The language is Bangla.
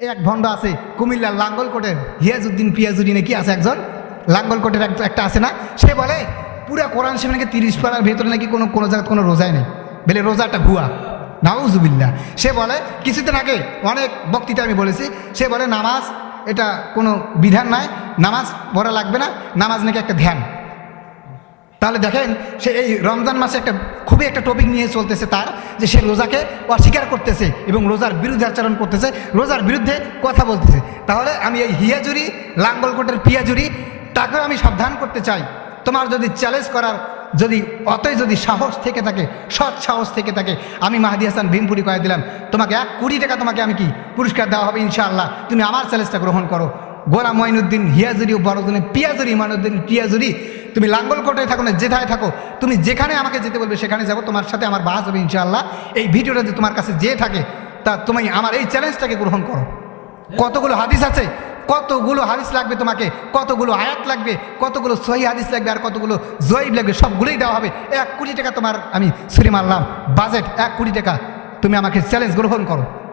এক ভণ্ড আছে, কুমিল্লার লাঙ্গলকোটের হিয়াজুদ্দিন পিয়াজুদ্দিন কি আছে একজন? লাঙ্গলকোটের এক- একটা আছে না? সে বলে, পুরা কোরআন শরীফ নাকি তিরিশ পাড়ার ভেতরে নাকি কোনো কোনো জায়গায় কোনো রোজাই নেই। বলে রোজাটা ভুয়া। নাউজুবিল্লা সে বলে, কিছুদিন আগে অনেক বক্তৃতা আমি বলেছি। সে বলে, নামাজ এটা কোনো বিধান নাই। নামাজ পড়া লাগবে না। নামাজ নাকি একটা ধ্যান। তাহলে দেখেন, সে এই রমজান মাসে একটা খুবই একটা টপিক নিয়ে চলতেছে তার, যে সে রোজাকে অস্বীকার করতেছে এবং রোজার বিরুদ্ধে আচরণ করতেছে, রোজার বিরুদ্ধে কথা বলতেছে। তাহলে আমি এই হিয়াজুরি লাঙ্গলকোটের পিয়াজুরি তাকেও আমি সাবধান করতে চাই। তোমার যদি চ্যালেঞ্জ করার, যদি অতই যদি সাহস থেকে থাকে, সৎ সাহস থেকে থাকে, আমি মাহাদি হাসান ভীমপুরি কয়ে দিলাম, তোমাকে এক কোটি টাকা তোমাকে আমি কি পুরস্কার দেওয়া হবে ইনশাআল্লাহ? তুমি আমার চ্যালেঞ্জটা গ্রহণ করো। গোলাম মঈনুদ্দিন হিয়াজুরি ও বড়জনে পিয়াজুরি ইমানুদ্দিন পিয়াজুরি তুমি লাঙ্গল লাঙ্গলকোটে থাকো না, যেথায় থাকো, তুমি যেখানে আমাকে যেতে বলবে সেখানে যাব, তোমার সাথে আমার বাস হবে ইনশাআল্লাহ। এই ভিডিওটা যে তোমার কাছে যে থাকে, তা তুমি আমার এই চ্যালেঞ্জটাকে গ্রহণ করো। কতগুলো হাদিস আছে, কতগুলো হাদিস লাগবে তোমাকে, কতগুলো আয়াত লাগবে, কতগুলো সহি হাদিস লাগবে আর কতগুলো জয়ীব লাগবে, সবগুলোই দেওয়া হবে। এক কোটি টাকা তোমার আমি ছুরি মারলাম, বাজেট এক কোটি টাকা তুমি আমাকে চ্যালেঞ্জ গ্রহণ করো।